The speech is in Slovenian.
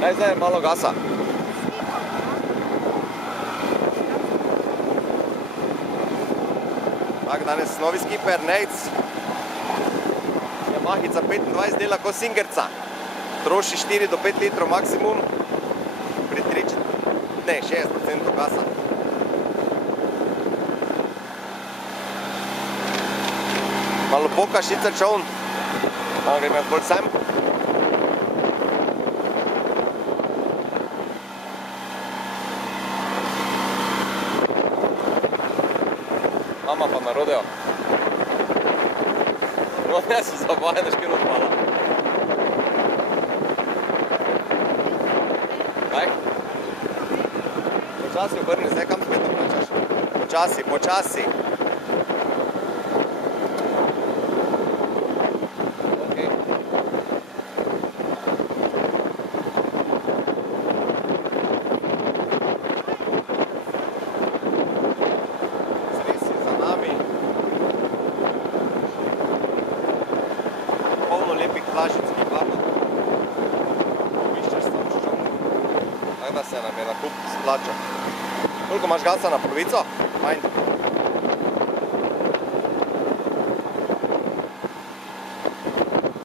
Daj zdaj malo gasa. Tak, danes novi skiper, Nejc. Yamahica 25 dela ko Singerca. Troši 4 do 5 litrov maksimum. Pri 60% gasa. Malo poka, šicer čovn. Malo grem jaz bolj sem. Mama pa na rodeo. No, ne se zavaja, da škir odpala. Kaj? Počasi obrni, zdaj kam spet obračaš? Počasi, počasi. Polno lepih plažic, ki hladno obiščeš sam ščom. Tako da se nam je nakup splačal. Koliko imaš gasa na polovico? Manj.